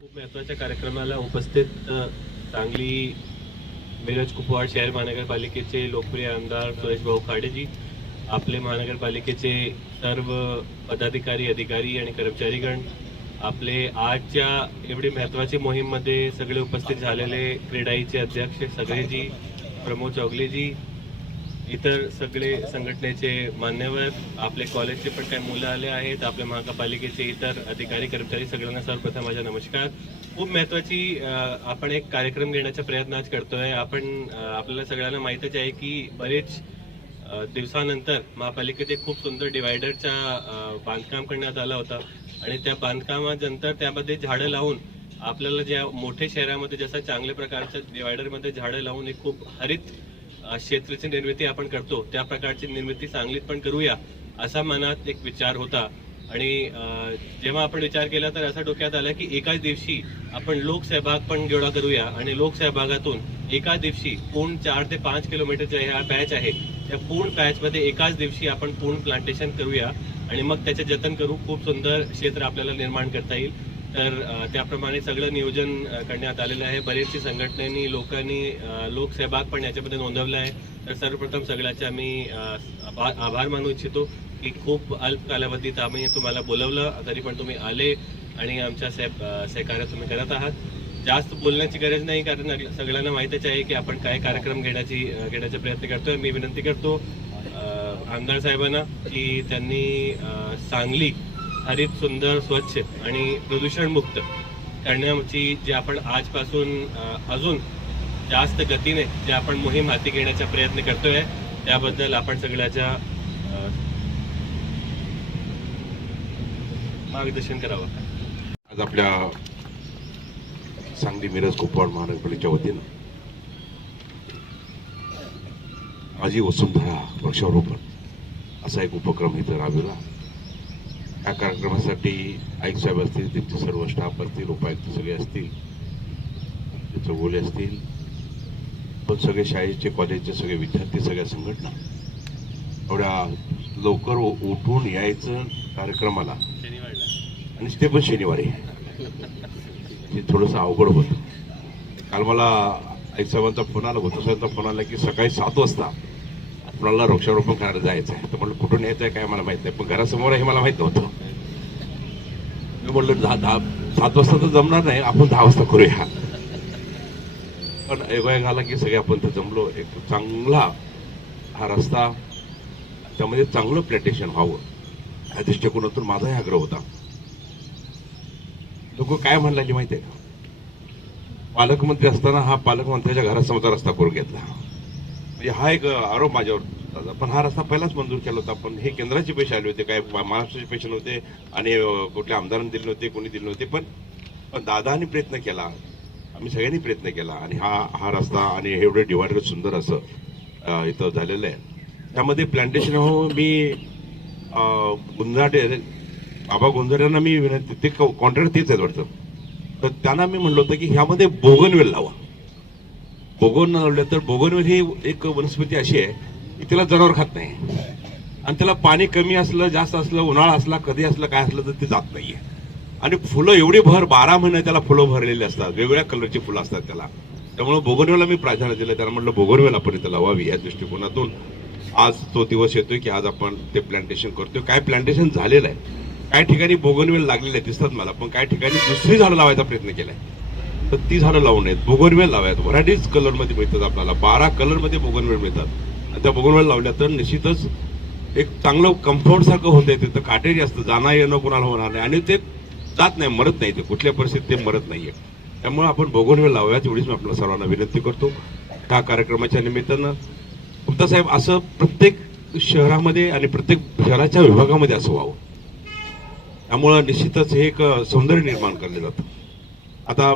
खूप महत्त्वाच्या कार्यक्रमाला उपस्थित सांगली मिरज कुपवाड शहर महानगरपालिकेचे लोकप्रिय आमदार सुरेश भाऊ खाडेजी आपले महानगरपालिकेचे सर्व पदाधिकारी अधिकारी आणि कर्मचारीगण आपले आजच्या एवढी महत्वाची मोहीममध्ये सगळे उपस्थित झालेले क्रीडाईचे अध्यक्ष सगळेजी प्रमोद चौगलेजी इतर सगळे संघटनेचे मान्यवर आपले कॉलेजचे पण काही मुलं आले आहेत आपल्या महापालिकेचे इतर अधिकारी कर्मचारी सगळ्यांना सर्वप्रथम माझा नमस्कार. खूप महत्वाची आपण एक कार्यक्रम घेण्याचा प्रयत्न आज करतोय. आपण आपल्याला सगळ्यांना माहितच आहे की बरेच दिवसानंतर महापालिकेचे खूप सुंदर डिवायडरचा बांधकाम करण्यात आला होता. आणि त्या बांधकामानंतर त्यामध्ये झाडं लावून आपल्याला ज्या मोठ्या शहरामध्ये जसं चांगल्या प्रकारच्या डिवायडरमध्ये झाडं लावून एक खूप हरित क्षेत्राची निर्मिती आपण करतो त्या प्रकारची निर्मिती सांगलीत पण करूया असा मनात एक विचार होता. आणि जेव्हा आपण विचार केला तर असं डोक्यात आला की एकाच दिवशी आपण लोकसहभाग पण गोळा करूया आणि लोकसहभागातून एका दिवशी पूर्ण चार ते पाच किलोमीटरचा ह्या पॅच आहे त्या पूर्ण बॅचमध्ये एकाच दिवशी आपण पूर्ण प्लांटेशन करूया आणि मग त्याचे जतन करू. खूप सुंदर क्षेत्र आपल्याला निर्माण करता येईल. तर त्याप्रमाणे सगळं नियोजन करण्यात आलेलं आहे. बरेचशी संघटनेनी लोकांनी लोकसहभाग पण याच्यामध्ये नोंदवला आहे. तर सर्वप्रथम सगळ्याचे आम्ही आभा- आभार मानू इच्छितो की खूप अल्प कालावधीत आम्ही तुम्हाला बोलवलं. तरी पण तुम्ही आले आणि आमच्या सह- सहकार्य तुम्ही करत आहात. जास्त बोलण्याची गरज नाही कारण सगळ्यांना माहितीच आहे की आपण काय कार्यक्रम घेण्याची घेण्याचा प्रयत्न करतोय. मी विनंती करतो आमदार साहेबांना की त्यांनी सांगली हरित सुंदर स्वच्छ आणि प्रदूषणमुक्त करण्याची जे आपण आजपासून अजून जास्त गतीने जे आपण मोहीम हाती घेण्याचा प्रयत्न करतोय त्याबद्दल आपण सगळ्याच्या मार्गदर्शन करावं. आज आपल्या सांगली मिरज कुपवाड महानगरपालिकेच्या वतीनं माझी वसुंधरा वृक्षारोपण असा एक उपक्रम इथं राबविला. या कार्यक्रमासाठी आयुक्त साहेब असतील त्यांचे सर्व स्टाफ असतील उपायुक्त सगळे असतील ते चौगुले असतील. पण सगळे शाळेचे कॉलेजचे सगळे विद्यार्थी सगळ्या संघटना एवढ्या लवकर उठून यायचं कार्यक्रमाला. आणि ते पण शनिवारी. ते थोडंसं अवघड होतं. काल मला एक साहेबांचा फोन आला होता साहेबांचा फोन आला की सकाळी सात वाजता कुणाला वृक्षारोपण करायला जायचं आहे तर म्हणलं कुठून यायचं आहे काय मला माहीत नाही. पण घरासमोर हे मला माहीत नव्हतं. मी म्हणलं दहा दहा सात वाजता तर जमणार नाही. आपण दहा वाजता करूया. पण एवढ्या आला की सगळे आपण तर जमलो. एक चांगला हा रस्ता त्यामध्ये चांगलं प्लॅटेशन व्हावं. ह्या दृष्टिकोनातून माझाही आग्रह होता. लोक काय म्हणलेली माहिती आहे का? पालकमंत्री असताना हा पालकमंत्र्याच्या घरासमोरचा रस्ता करून घेतला. म्हणजे हा एक आरोप माझ्यावर पण हा रस्ता पहिलाच मंजूर केला होता. पण हे केंद्राचे पैसे आले होते काय महाराष्ट्राचे पैसे नव्हते आणि कुठल्या आमदारांनी दिले नव्हते कोणी दिले नव्हते. पण पण दादानी प्रयत्न केला. आम्ही सगळ्यांनी प्रयत्न केला. आणि हा हा रस्ता आणि एवढं डिवायडर सुंदर असं इथं झालेलं आहे. त्यामध्ये प्लांटेशन हो मी गुंजाटे बाबा गुंजाट्यांना मी विनंती ते कॉन्ट्रॅक्ट तेच आहेत वाटतं. तर त्यांना मी म्हणलं होतं की ह्यामध्ये बोगनवेल लावा. बोगोन लावलं तर बोगनवेल ही एक वनस्पती अशी आहे की तिला जनावर खात नाही. आणि त्याला पाणी कमी असलं जास्त असलं उन्हाळा असला कधी असलं काय असलं तर ते जात नाहीये. आणि फुलं एवढी भर बारा महिने त्याला फुलं भरलेली असतात. वेगवेगळ्या कलरची फुलं असतात त्याला. त्यामुळे बोगनवेला मी प्राधान्य दिलं त्याला म्हटलं बोगोनवेल आपण इथं लावावी या दृष्टिकोनातून. आज तो दिवस येतोय की आज आपण ते प्लांटेशन करतोय. काय प्लांटेशन झालेलं आहे? काही ठिकाणी बोगनवेल लागलेले आहे दिसतात मला पण काही ठिकाणी दुसरी झाडं लावायचा प्रयत्न केलाय? तर ती झाडं लावून नयेत बोगनवेल लावायत. व्हरायटीज कलरमध्ये मिळतात आपल्याला. बारा कलरमध्ये बोगनवेल मिळतात. आणि त्या बोगनवेल लावल्या तर निश्चितच एक चांगलं कम्फर्ट सारखं होत आहे तर काटेरी असतं. जाणं येणं कोणाला होणार नाही. आणि ते जात नाही मरत नाही ते. कुठल्या परिस्थितीत ते मरत नाही आहे त्यामुळे आपण बोगनवेल लावूयाच एवढीच मी आपल्या सर्वांना विनंती करतो. त्या कार्यक्रमाच्या निमित्तानं गुप्ता साहेब असं प्रत्येक शहरामध्ये आणि प्रत्येक शहराच्या विभागामध्ये असं व्हावं. त्यामुळं निश्चितच हे एक सौंदर्य निर्माण केलं जातं आता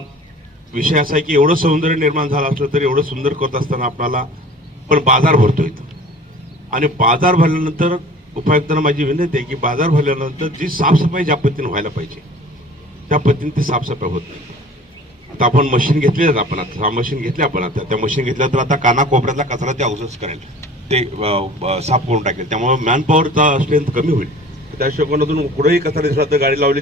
विषय असा आहे की एवढं सौंदर्य निर्माण झालं असलं तरी एवढं सुंदर करत असताना आपल्याला पण बाजार भरतो इथं आणि बाजार भरल्यानंतर उपायुक्तांना माझी विनंती आहे की बाजार भरल्यानंतर जी साफसफाई ज्या पद्धतीने व्हायला पाहिजे त्या पद्धतीने ती साफसफाई होत नाही. आता आपण मशीन घेतली आहेत आपण आता. मशीन घेतली आपण आता. त्या मशीन घेतल्या तर आता कानाकोपऱ्यातला कचरा ते अवसच करेल. ते साफ करून टाकेल. त्यामुळे मॅन पॉवरचा स्ट्रेंथ कमी होईल. त्या हिशोबातून कुठेही कचरा दिसला तर गाडी लावली